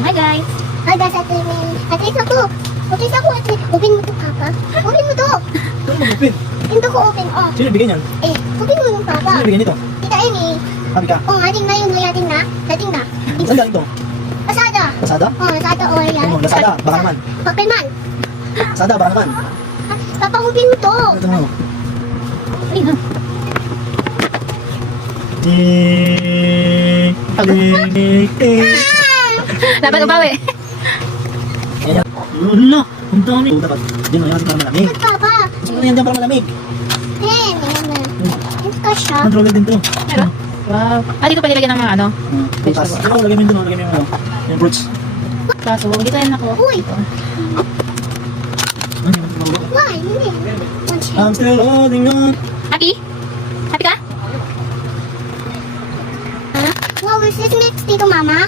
Hi guys! Hi guys, at least ako. At least ako, at least. Open mo to, Papa. Open mo to. Ito mo mag-open. Hindi ko open, oh. Sino bigyan yan? Eh, open mo yung Papa. Sino bigyan nito? Kita yun eh. Sabi ka. Oh, ating na yun, ating na. Dating na. Saan galing to? Lazada. Lazada? Oh, Lazada, oh, yan. Ano mo? Lazada? Baka naman. Pagpilman. Lazada? Baka naman. Papa, open mo to. Ito mo. Ay, ha? Dapat umawi. Ayan. Wala. Ang dami. Dapat. Diyan mo yan para malamig. Papa. Siguro yan dyan para malamig. Ayan na. Ito ka siya. Controller din to. Pero? Wow. Ah, dito pa nilagyan ng mga ano? Bukas. Ito, lagay mo yun doon. Lagay mo yung ano. Yung fruits. Kaso, dito yan ako. Uy. Why? Hindi. One shake. I'm still holding on. Happy? Happy ka? Wow, is this mix dito, Mama?